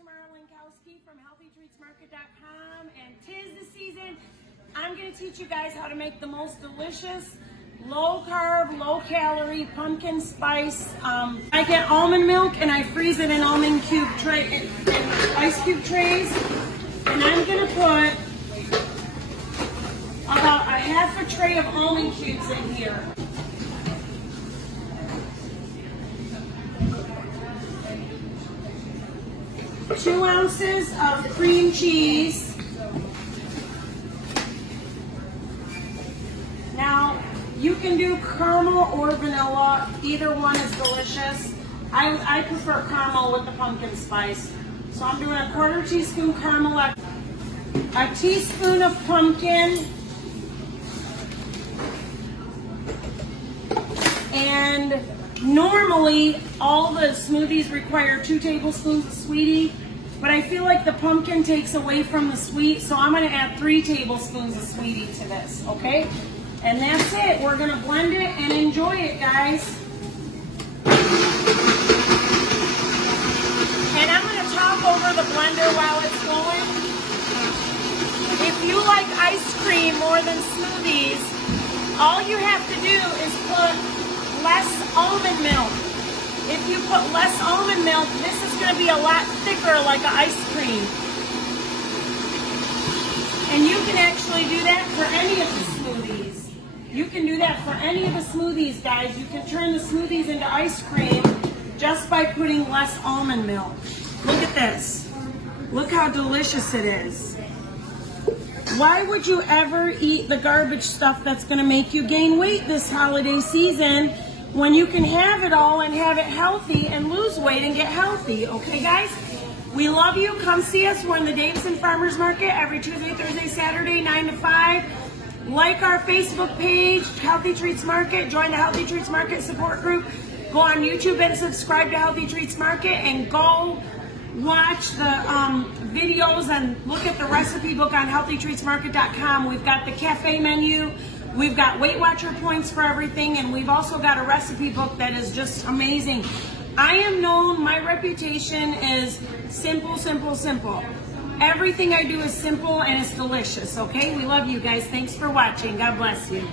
From HealthyTreatsMarket.com, and 'tis the season. I'm going to teach you guys how to make the most delicious, low carb, low calorie pumpkin spice. I get almond milk and I freeze it in almond cube tray, in ice cube trays, and I'm going to put about a half a tray of almond cubes in here. Two ounces of cream cheese. Now, you can do caramel or vanilla. Either one is delicious. I prefer caramel with the pumpkin spice. So I'm doing a quarter teaspoon caramel, a teaspoon of pumpkin, and normally all the smoothies require 2 tablespoons of sweetie, but I feel like the pumpkin takes away from the sweet, so I'm going to add 3 tablespoons of sweetie to this, okay? And that's it. We're going to blend it and enjoy it, guys. And I'm going to talk over the blender while it's going. If you like ice cream more than smoothies, all you have to do is put less almond milk. If you put less almond milk, this is going to be a lot thicker like an ice cream. And you can actually do that for any of the smoothies. You can do that for any of the smoothies, guys. You can turn the smoothies into ice cream just by putting less almond milk. Look at this. Look how delicious it is. Why would you ever eat the garbage stuff that's going to make you gain weight this holiday season when you can have it all and have it healthy and lose weight and get healthy? Okay, guys? We love you. Come see us. We're in the Davison Farmers Market every Tuesday, Thursday, Saturday, 9 to 5. Like our Facebook page, Healthy Treats Market. Join the Healthy Treats Market support group. Go on YouTube and subscribe to Healthy Treats Market, and go watch the videos and look at the recipe book on HealthyTreatsMarket.com. We've got the cafe menu. We've got Weight Watcher points for everything, and we've also got a recipe book that is just amazing. I am known, my reputation is simple, simple, simple. Everything I do is simple and it's delicious, okay? We love you guys. Thanks for watching. God bless you.